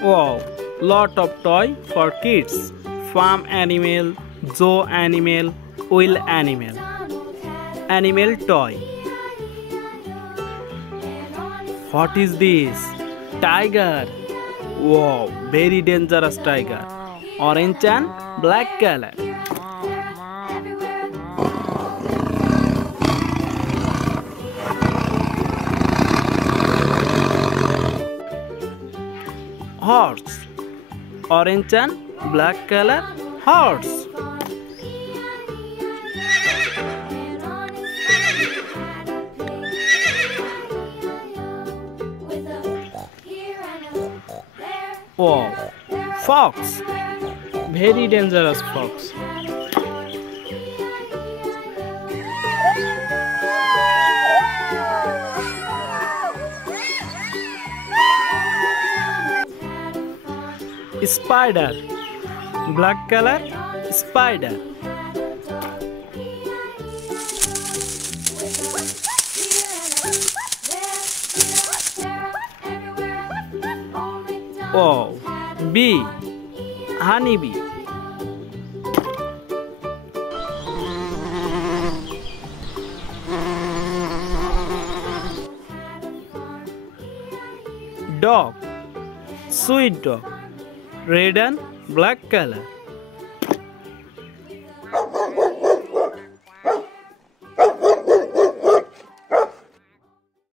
Wow, lot of toy for kids. Farm animal, zoo animal, wheel animal. Animal toy. What is this? Tiger. Wow, very dangerous tiger. Orange and black color. Horse. Orange and black color horse. Wow, fox. Very dangerous fox. Spider. Black color spider. Wow, bee. Honeybee. Dog. Sweet dog. Red and black color.